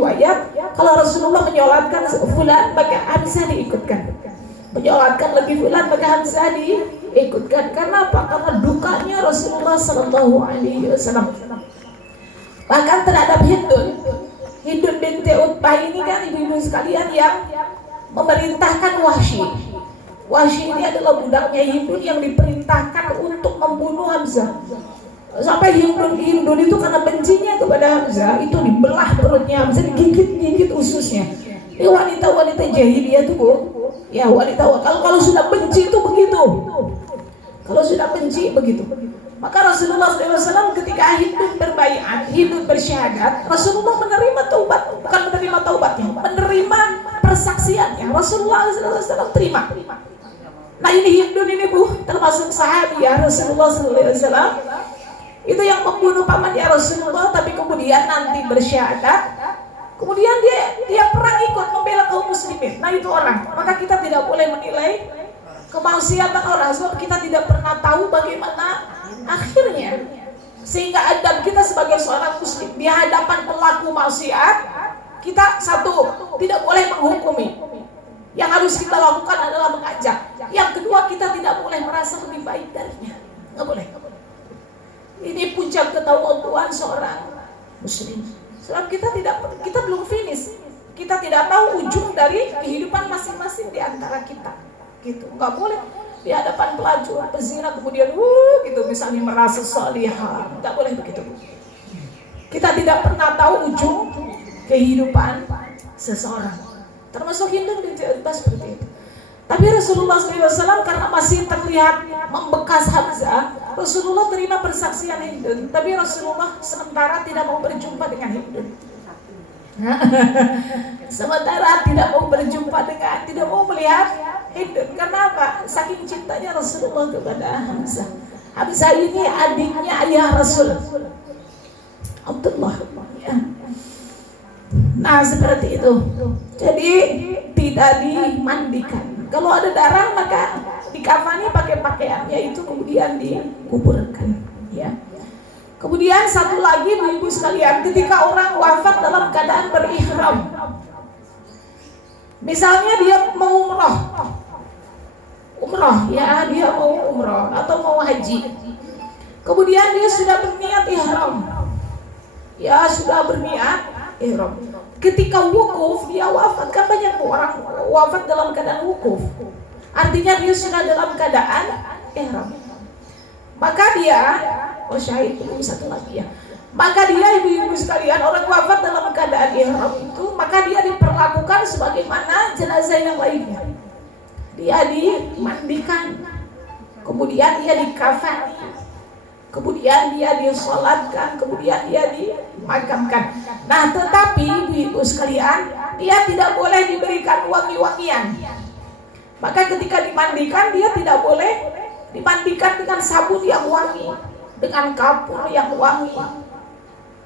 riwayat kalau Rasulullah menyolatkan fulan maka Hamzah diikutkan, menyolatkan lagi fulan maka Hamzah diikutkan. Karena apa? Karena dukanya Rasulullah Sallallahu Alaihi Wasallam. Bahkan terhadap Hindun binti Utbah ini kan ibu-ibu sekalian yang memerintahkan Wahsy. Wahsy ini adalah budaknya Hindun yang diperintahkan untuk membunuh Hamzah. Sampai Hindun itu karena bencinya kepada Hamzah itu dibelah perutnya Hamzah, digigit ususnya. Ini wanita-wanita jahiliyah tuh, Bu. Ya, wanita kalau sudah benci itu begitu. Kalau sudah benci begitu. Maka Rasulullah SAW ketika Hindun berbaiat, Hindun bersyahadat, Rasulullah menerima taubat, bukan menerima taubatnya, menerima persaksiannya. Rasulullah SAW terima. Nah ini Hindun ini, Bu, termasuk sahabiah Rasulullah SAW. Itu yang membunuh pamannya Rasulullah, tapi kemudian nanti bersyahadat. Kemudian dia perang ikut membela kaum muslimin. Nah itu orang. Maka kita tidak boleh menilai kemaksiatan orang, sebab kita tidak pernah tahu bagaimana akhirnya. Sehingga adab kita sebagai seorang muslim di hadapan pelaku maksiat, kita satu, tidak boleh menghukumi. Yang harus kita lakukan adalah mengajak. Yang kedua, kita tidak boleh merasa lebih baik darinya. Nggak boleh. Ini puncak ketawaduan seorang muslim. Sebab kita belum finish. Kita tidak tahu ujung dari kehidupan masing-masing di antara kita. Gitu. Nggak boleh di hadapan pelacur, pezina kemudian gitu misalnya merasa salihah. Nggak boleh begitu. Kita tidak pernah tahu ujung kehidupan seseorang. Termasuk Hindun binti Utbah seperti itu. Tapi Rasulullah SAW karena masih terlihat membekas Hamzah, Rasulullah terima persaksian Hindun. Tapi Rasulullah sementara tidak mau berjumpa dengan Hindun. Sementara tidak mau melihat Hindun. Karena apa? Saking cintanya Rasulullah kepada Hamzah. Hamzah ini adiknya ayah Rasul, Abdullah. Ya. Nah seperti itu. Jadi tidak dimandikan. Kalau ada darah maka dikafani pakai pakaian, yaitu kemudian dikuburkan. Ya. Kemudian satu lagi ibu sekalian, ketika orang wafat dalam keadaan berihram, misalnya dia mau umroh, ya dia mau umroh atau mau haji, kemudian dia sudah berniat ihram, ya sudah berniat ihram. Ketika wukuf dia wafat, kan banyak orang wafat dalam keadaan wukuf, artinya dia sudah dalam keadaan ihram. Maka dia syahid belum satu lagi ya. Maka dia ibu-ibu sekalian, orang wafat dalam keadaan ihram itu, maka dia diperlakukan sebagaimana jenazah yang lainnya. Dia dimandikan, kemudian dia dikafani, kemudian dia disolatkan, kemudian dia dimakamkan. Nah, tetapi ibu-ibu sekalian, dia tidak boleh diberikan wangi-wangian. Maka ketika dimandikan, dia tidak boleh dimandikan dengan sabun yang wangi, dengan kapur yang wangi.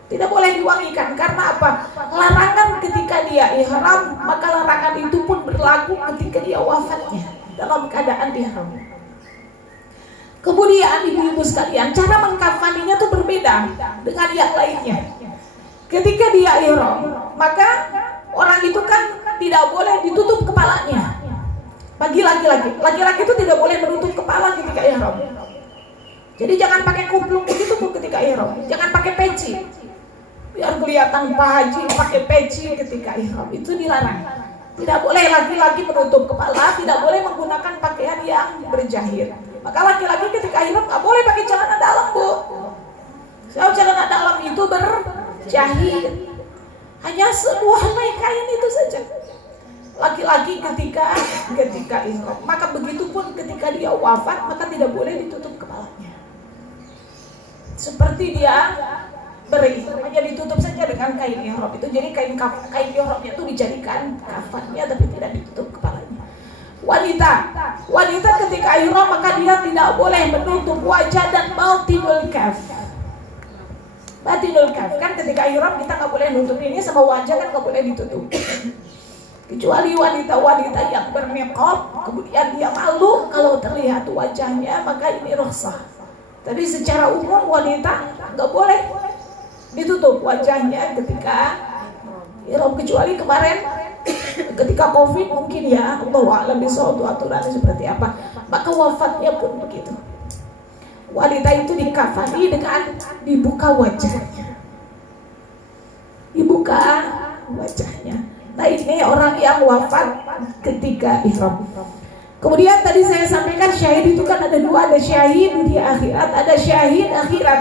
Tidak boleh diwangikan. Karena apa? Larangan ketika dia ihram, maka larangan itu pun berlaku ketika dia wafatnya dalam keadaan ihram. Kemudian ibu-ibu sekalian, cara mengkafaninya tuh berbeda dengan yang lainnya. Ketika dia ihram, maka orang itu kan tidak boleh ditutup kepalanya. Bagi laki-laki itu tidak boleh menutup kepala ketika ihram. Jadi jangan pakai kupluk begitu pun ketika ihram. Jangan pakai peci. Biar kelihatan Pak Haji pakai peci ketika ihram, itu dilarang. Tidak boleh laki-laki menutup kepala, tidak boleh menggunakan pakaian yang berjahit. Maka laki-laki ketika ihram nggak boleh pakai celana dalam, Bu. Sebab celana dalam itu berjahit. Hanya sebuah helai kain itu saja. Laki-laki ketika ihram, maka begitupun ketika dia wafat, maka tidak boleh ditutup kepalanya. Seperti dia berihram, hanya ditutup saja dengan kain ihram itu. Jadi kain ihramnya itu dijadikan kafannya, tapi tidak ditutup kepalanya. Wanita ketika ihram maka dia tidak boleh menutup wajah dan batinul kaf. Batinul kaf kan ketika ihram kita nggak boleh nutup ini, sama wajah kan nggak boleh ditutup. Kecuali wanita-wanita yang berniqab, kemudian dia malu kalau terlihat wajahnya, maka ini rukhsah. Tapi secara umum wanita nggak boleh ditutup wajahnya ketika ihram, kecuali kemarin ketika COVID mungkin ya, Allahu a'lam bishawab aturannya seperti apa. Maka wafatnya pun begitu. Wanita itu dikafani dengan dibuka wajahnya. Dibuka wajahnya. Nah, ini orang yang wafat ketika ihram. Kemudian tadi saya sampaikan syahid itu kan ada dua, ada syahid di akhirat, ada syahid akhirat.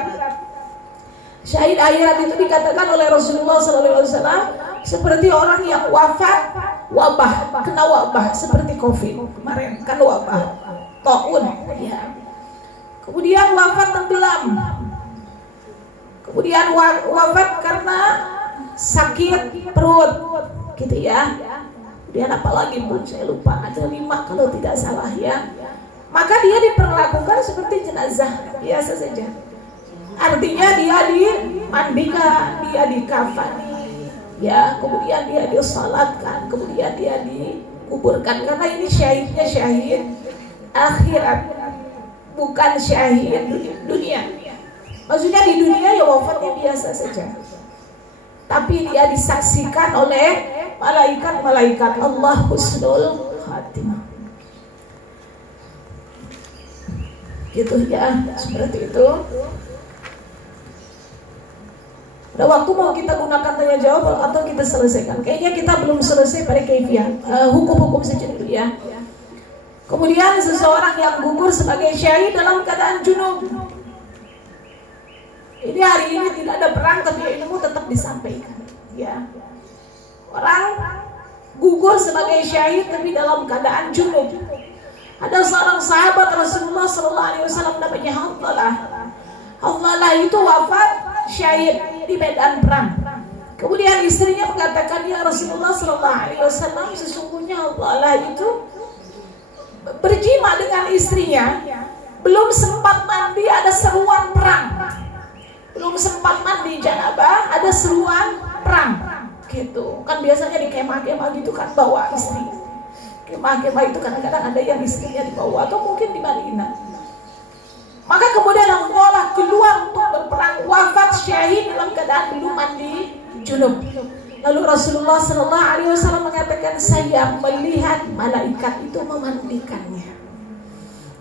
Syahid akhirat itu dikatakan oleh Rasulullah SAW seperti orang yang wafat wabah, kena wabah seperti COVID kemarin kan wabah taun ya. Kemudian wafat tenggelam, kemudian wafat karena sakit perut gitu ya. Kemudian apalagi pun saya lupa, ada 5 kalau tidak salah ya. Maka dia diperlakukan seperti jenazah biasa saja. Artinya dia dimandikan, dia dikafani ya, kemudian dia disalatkan, kemudian dia dikuburkan. Karena ini syahidnya syahid akhirat, bukan syahid dunia. Maksudnya di dunia ya wafatnya biasa saja, tapi dia disaksikan oleh malaikat-malaikat Allah husnul khatimah. Gitu ya, seperti itu. Udah waktu mau kita gunakan tanya jawab atau kita selesaikan? Kayaknya kita belum selesai pada kaifiah. Hukum-hukum saja dulu ya. Kemudian seseorang yang gugur sebagai syahid dalam keadaan junub. Ini hari ini tidak ada perang tapi ilmu tetap disampaikan. Ya. Orang gugur sebagai syahid tapi dalam keadaan junub. Ada seorang sahabat Rasulullah SAW namanya Hanzalah. Hanzalah itu wafat syahid di medan perang. Kemudian istrinya mengatakan, ya Rasulullah SAW, sesungguhnya Hanzalah itu berjima dengan istrinya, belum sempat mandi ada seruan perang, belum sempat mandi janabah ada seruan perang, gitu kan. Biasanya di kemah-kemah gitu kan bawa istri. Kemah-kemah itu kadang-kadang ada yang istrinya dibawa atau mungkin di Madinah. Maka kemudian Allah keluar untuk berperang, wafat syahid dalam keadaan belum mandi junub. Lalu Rasulullah SAW mengatakan, saya melihat malaikat itu memandikannya.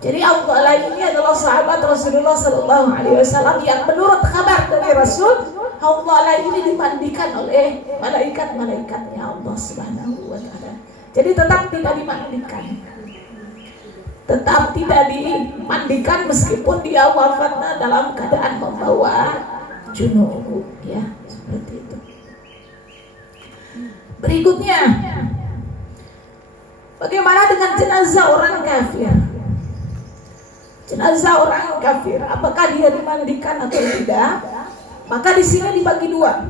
Jadi Hanzalah ini adalah sahabat Rasulullah SAW yang menurut kabar dari Rasul, Hanzalah ini dimandikan oleh malaikat-malaikatnya Allah Subhanahu wa Ta'ala. Jadi tetap tidak dimandikan. Tetap tidak dimandikan meskipun dia wafatnya dalam keadaan membawa junub ya, seperti itu. Berikutnya, bagaimana dengan jenazah orang kafir? Jenazah orang kafir, apakah dia dimandikan atau tidak? Maka di sini dibagi dua.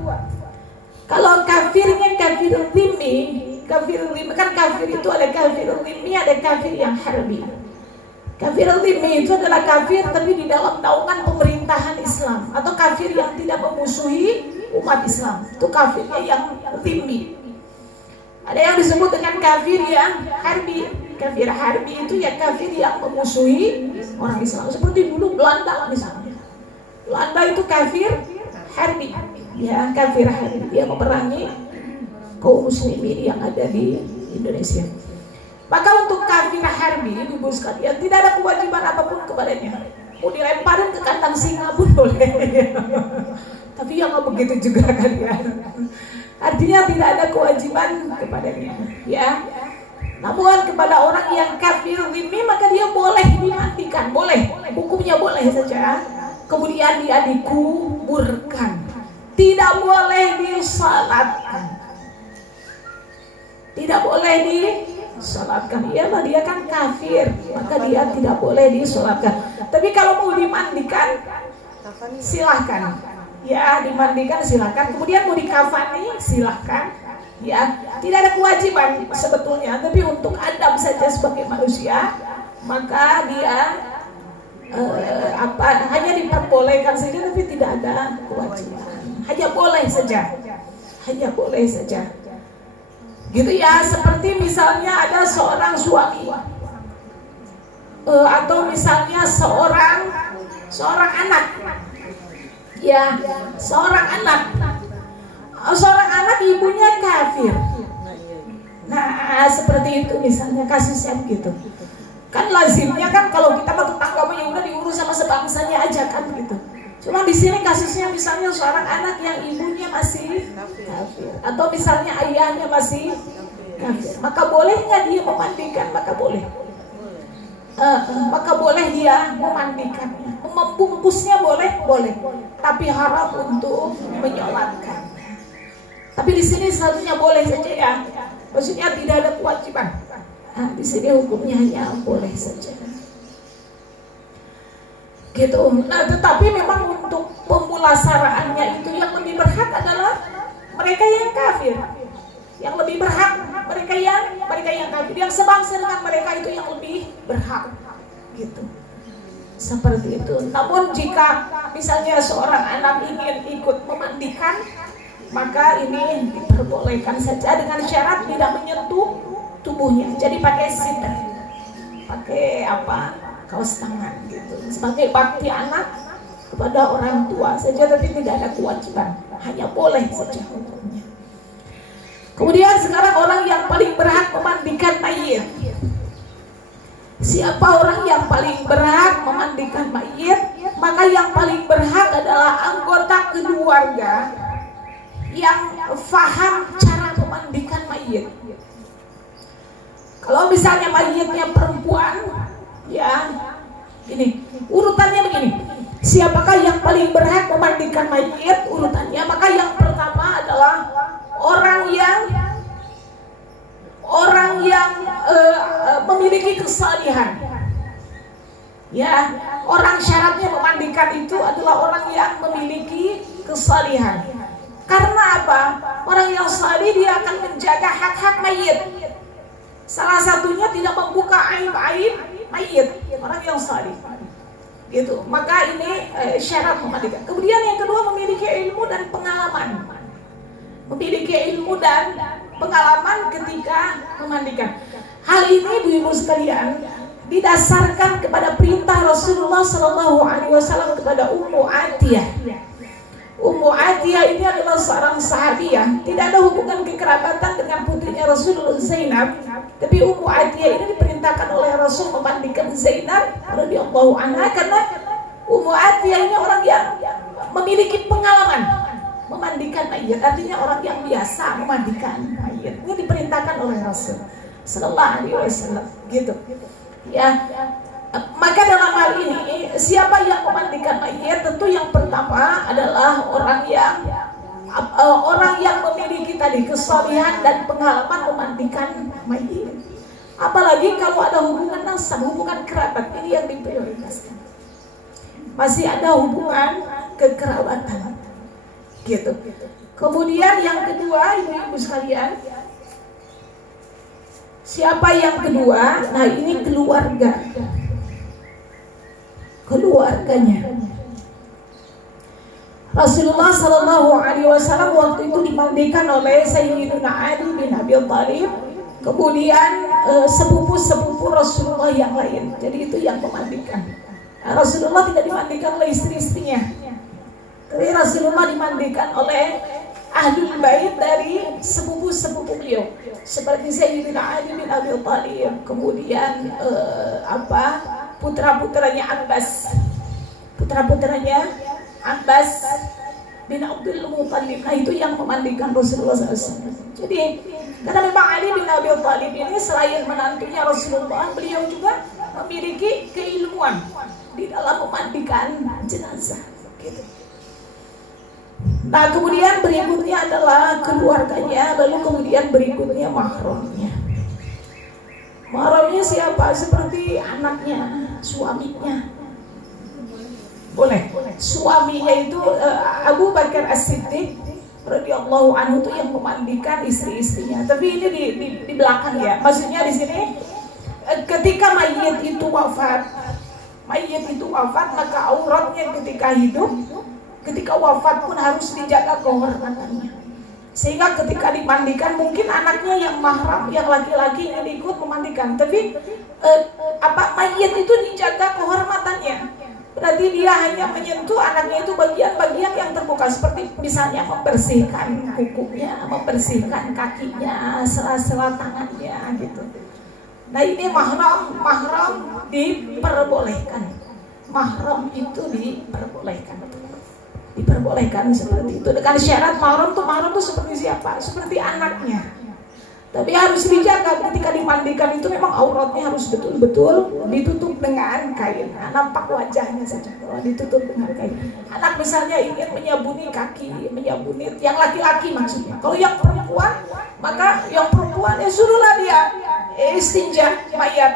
Kalau kafirnya kafir dhimmi, kan kafir itu ada kafir dhimmi, ada kafir yang harbi. Kafir dhimmi itu adalah kafir tapi di dalam naungan pemerintahan Islam, atau kafir yang tidak memusuhi umat Islam. Itu kafirnya yang dhimmi. Ada yang disebut dengan kafir yang harbi. Kafir harbi itu ya kafir yang memusuhi orang Islam. Seperti dulu Belanda misalnya. Belanda itu kafir harbi. Ya, kafir harbi. Dia memerangi kaum muslimin yang ada di Indonesia. Maka untuk kafir harbi, ibu sekalian, tidak ada kewajiban apapun kepadanya. Mau dilemparin ke kandang singa pun boleh. Tapi ya nggak begitu juga kalian. Artinya tidak ada kewajiban kepadanya, ya. Namun kepada orang yang kafir dhimmi maka dia boleh dimandikan, boleh, hukumnya boleh saja. Kemudian dia dikuburkan, tidak boleh disalatkan, tidak boleh disalatkan. Iyalah dia kan kafir, maka dia tidak boleh disalatkan. Tapi kalau mau dimandikan, silahkan. Ya, dimandikan silahkan. Kemudian mau dikafani silahkan. Ya, tidak ada kewajiban sebetulnya, tapi untuk adab saja sebagai manusia, maka dia hanya diperbolehkan saja, tapi tidak ada kewajiban. Hanya boleh saja, hanya boleh saja. Gitu ya, seperti misalnya ada seorang suami, atau misalnya seorang anak. Ya, seorang anak seorang anak ibunya kafir. Nah, seperti itu misalnya kasusnya begitu. Kan lazimnya kan kalau kita mau tetangga ya udah diurus sama sebangsanya aja kan begitu. Cuma di sini kasusnya misalnya seorang anak yang ibunya masih kafir atau misalnya ayahnya masih kafir, maka boleh nggak dia memandikan? Maka boleh. Maka boleh dia memandikannya, membungkusnya boleh, tapi haram untuk menyolatkan. Tapi di sini satunya boleh saja ya, maksudnya tidak ada kewajiban. Nah, di sini hukumnya hanya boleh saja. Gitu. Nah, tetapi memang untuk pemulasaraannya itu yang lebih berhak adalah mereka yang kafir. Yang lebih berhak mereka yang kafir, yang sebangsa dengan mereka itu yang lebih berhak. Gitu. Seperti itu. Namun jika misalnya seorang anak ingin ikut memandikan, maka ini diperbolehkan saja dengan syarat tidak menyentuh tubuhnya. Jadi pakai sitar, pakai kaos tangan gitu, sebagai bakti anak kepada orang tua saja, tapi tidak ada kewajiban, hanya boleh saja hukumnya. Kemudian sekarang orang yang paling berhak memandikan mayit. Siapa orang yang paling berhak memandikan mayit? Maka yang paling berhak adalah anggota keluarga yang faham cara memandikan mayit. Kalau misalnya mayitnya perempuan, ya ini urutannya begini. Siapakah yang paling berhak memandikan mayit? Urutannya, maka yang pertama adalah orang yang memiliki kesalihan. Ya, orang syaratnya memandikan itu adalah orang yang memiliki kesalihan. Karena apa? Orang yang salih dia akan menjaga hak-hak mayit. Salah satunya tidak membuka aib-aib mayit, orang yang salih. Gitu. Maka ini syarat memandikan. Kemudian yang kedua, memiliki ilmu dan pengalaman. Memiliki ilmu dan pengalaman ketika memandikan. Hal ini ibu-ibu sekalian didasarkan kepada perintah Rasulullah SAW kepada Ummu Atiyah. Ummu Atiyah ini adalah seorang sahabiah, tidak ada hubungan kekerabatan dengan putrinya Rasulullah Zainab, tapi Ummu Atiyah ini diperintahkan oleh Rasul memandikan Zainab radhiyallahu anha karena Ummu Atiyah ini orang yang memiliki pengalaman memandikan mayit, artinya orang yang biasa memandikan mayit. Ini diperintahkan oleh Rasul sallallahu alaihi wasallam, gitu. Ya. Maka dalam hal ini siapa yang memandikan mayit? Tentu yang pertama adalah orang yang memiliki tadi kesalihan dan pengalaman memandikan mayit. Apalagi kalau ada hubungan nasab, hubungan kerabat, ini yang diprioritaskan. Masih ada hubungan kekerabatan. Gitu. Kemudian yang kedua, ibu-ibu sekalian, siapa yang kedua? Nah, ini keluarganya. Rasulullah Sallallahu Alaihi Wasallam waktu itu dimandikan oleh Sayyidina Ali bin Abi Thalib, kemudian sepupu-sepupu Rasulullah yang lain. Jadi itu yang memandikan. Nah, Rasulullah tidak dimandikan oleh istri-istrinya, tapi Rasulullah dimandikan oleh ahlul bait dari sepupu-sepupu beliau, seperti Sayyidina Ali bin Abi Thalib, kemudian putra-putranya Abbas bin Abdul Muttalib. Nah, itu yang memandikan Rasulullah SAW. Jadi karena memang Ali bin Abi Thalib ini selain menantunya Rasulullah, beliau juga memiliki keilmuan di dalam memandikan jenazah. Gitu. Nah, kemudian berikutnya adalah keluarganya, lalu kemudian berikutnya mahramnya. Mahramnya siapa? Seperti anaknya, suaminya. Boleh. Suaminya itu Abu Bakar As-Siddiq radhiyallahu anhu itu yang memandikan istri-istrinya. Tapi ini di belakang ya. Maksudnya di sini ketika mayit itu wafat, maka auratnya ketika hidup, ketika wafat pun harus dijaga kehormatannya. Sehingga ketika dimandikan mungkin anaknya yang mahram, yang laki-laki yang ikut memandikan, tapi mayit itu dijaga kehormatannya. Berarti dia hanya menyentuh anaknya itu bagian-bagian yang terbuka, seperti misalnya membersihkan kukunya, membersihkan kakinya, sela-sela tangannya gitu. Nah ini mahram diperbolehkan. Mahram itu diperbolehkan seperti itu. Dengan syarat mahram tuh seperti siapa? Seperti anaknya. Tapi harus dijaga ketika dimandikan itu memang auratnya harus betul-betul ditutup dengan kain. Nampak wajahnya saja kalau ditutup dengan kain. Anak misalnya ingin menyabuni kaki, menyabuni yang laki-laki maksudnya. Kalau yang perempuan, maka yang perempuan ya suruhlah dia istinja mayat.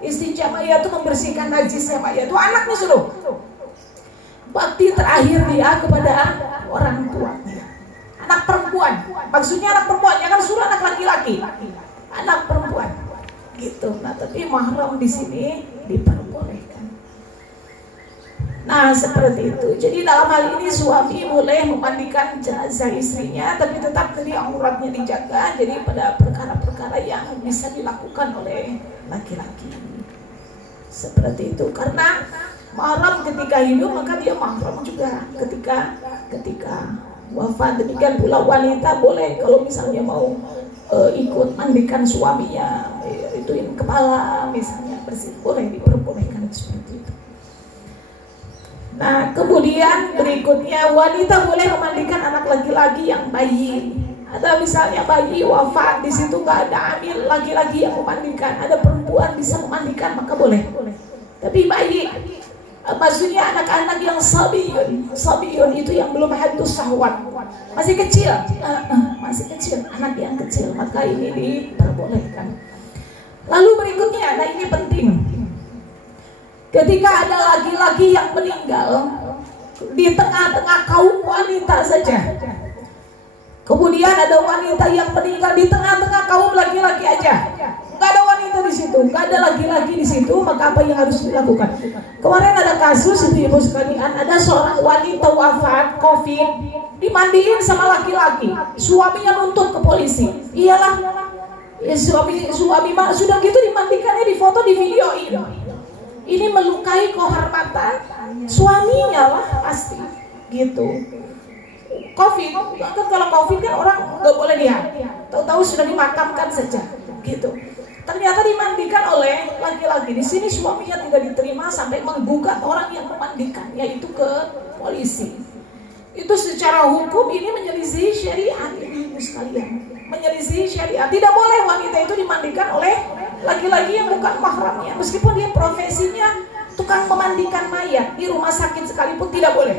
Istinja mayat itu membersihkan najisnya mayat. Itu anaknya suruh. Bakti terakhir dia kepada orang tuanya. Anak perempuan, maksudnya anak perempuan, jangan suruh anak laki-laki, anak perempuan, gitu. Nah, tapi mahram di sini diperbolehkan. Nah, seperti itu. Jadi dalam hal ini suami boleh memandikan jenazah istrinya, tapi tetap tadi auratnya dijaga. Jadi pada perkara-perkara yang bisa dilakukan oleh laki-laki, seperti itu. Karena mahram ketika hidup, maka dia mahram juga ketika wafat. Demikian pula wanita boleh kalau misalnya mau ikut mandikan suaminya, ituin kepala misalnya, bersih, boleh, diperbolehkan seperti itu. Nah kemudian berikutnya wanita boleh memandikan anak laki-laki yang bayi. Ada misalnya bayi wafat, di situ nggak ada amil laki-laki yang memandikan, ada perempuan bisa memandikan, maka boleh. Tapi bayi, maksudnya anak-anak yang sabiyun itu yang belum hadus syahwat, masih kecil, anak yang kecil, maka ini diperbolehkan. Lalu berikutnya, nah ini penting, ketika ada laki-laki yang meninggal di tengah-tengah kaum wanita saja, kemudian ada wanita yang meninggal di tengah-tengah kaum laki-laki aja, nggak ada wanita di situ, nggak ada laki-laki di situ, maka apa yang harus dilakukan? Kemarin ada kasus ibu sekalian, ada seorang wanita wafat COVID, dimandiin sama laki-laki, suaminya nuntut ke polisi. Iyalah, ya suami sudah gitu dimandikannya, difoto, di videoin. Ini melukai kehormatan suaminya lah pasti, gitu. COVID, kan kalau COVID kan orang nggak boleh lihat, tahu-tahu sudah dimakamkan saja, gitu. Ternyata dimandikan oleh laki-laki. Di sini suaminya tidak diterima sampai menggugat orang yang memandikan, yaitu ke polisi. Itu secara hukum ini menyelisih syariat, ibu sekalian, menyelisih syariat. Tidak boleh wanita itu dimandikan oleh laki-laki yang bukan mahramnya, meskipun dia profesinya tukang memandikan mayat di rumah sakit sekalipun, tidak boleh.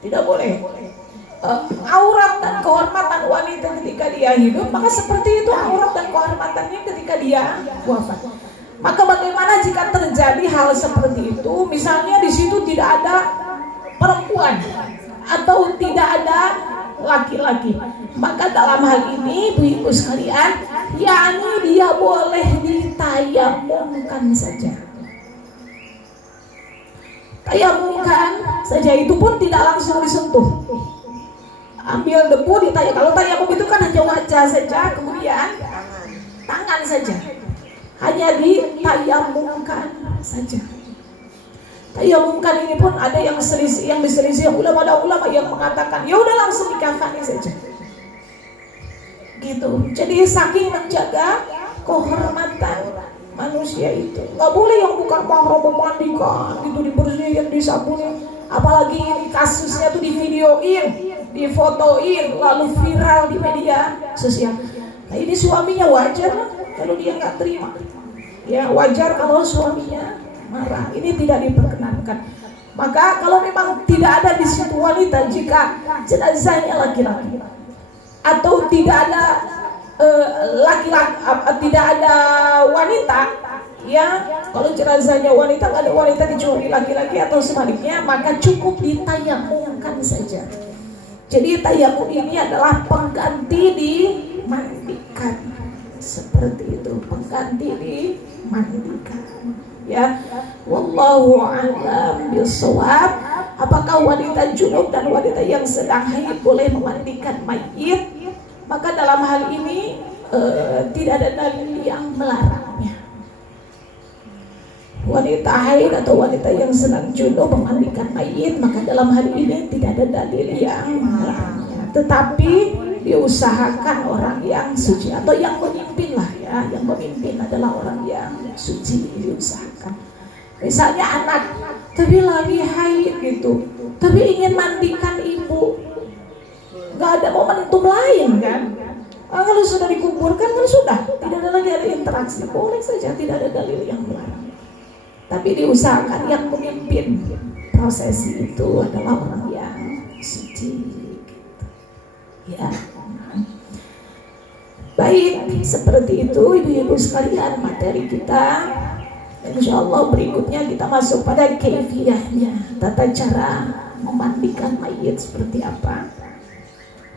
Tidak boleh. Aurat dan kehormatan wanita ketika dia hidup, maka seperti itu aurat dan kehormatannya ketika dia wafat. Maka bagaimana jika terjadi hal seperti itu? Misalnya di situ tidak ada perempuan atau tidak ada laki-laki, maka dalam hal ini ibu-ibu sekalian, yakni dia boleh ditayamumkan saja. Tayamumkan saja, itu pun tidak langsung disentuh. Ambil debu ditayamum. Kalau tayamum itu kan hanya wajah saja, kemudian tangan saja, hanya ditayamumkan saja. Tayamumkan ini pun ada yang diselisih ulama, ada ulama yang mengatakan ya udah langsung dikafani saja, gitu. Jadi saking menjaga kehormatan manusia itu, nggak boleh yang bukan mahram memandikan, gitu, dibersihin, disabuni. Apalagi ini kasusnya tuh divideoin, difotoin, lalu viral di media sosial. Nah ini suaminya wajar lah kalau dia nggak terima, ya wajar kalau suaminya marah. Ini tidak diperkenankan. Maka kalau memang tidak ada di situ wanita, jika jenazahnya laki-laki atau tidak ada tidak ada wanita, ya kalau jenazahnya wanita, nggak ada wanita kecuali laki-laki atau sebaliknya, maka cukup ditayamumkan saja. Jadi tayamum ini adalah pengganti dimandikan, seperti itu, pengganti dimandikan. Ya, wallahu a'lam bishawab. Apakah wanita junub dan wanita yang sedang haid boleh memandikan mayit? Maka dalam hal ini tidak ada dalil yang melarangnya. wanita haid atau wanita yang sedang junub memandikan mayit, maka dalam hal ini tidak ada dalil yang melarangnya. Tetapi diusahakan orang yang suci atau yang memimpin lah ya, yang memimpin adalah orang yang suci, diusahakan. Misalnya anak tapi lagi haid gitu, tapi ingin mandikan ibu, nggak ada momentum lain kan? Kalau sudah dikuburkan kan sudah tidak ada lagi ada interaksi, boleh saja, tidak ada dalil yang melarang. Tapi diusahakan yang memimpin prosesi itu adalah orang yang suci. Ya, baik, seperti itu ibu-ibu sekalian materi kita. Insya Allah berikutnya kita masuk pada kaifiyahnya, tata cara memandikan mayit seperti apa.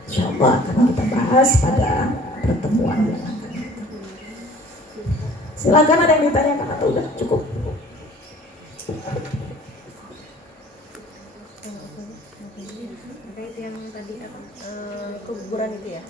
Insya Allah akan kita bahas pada pertemuan yang akan datang. Silakan, ada yang ditanyakan atau udah cukup? Terkait yang tadi kuburan itu ya.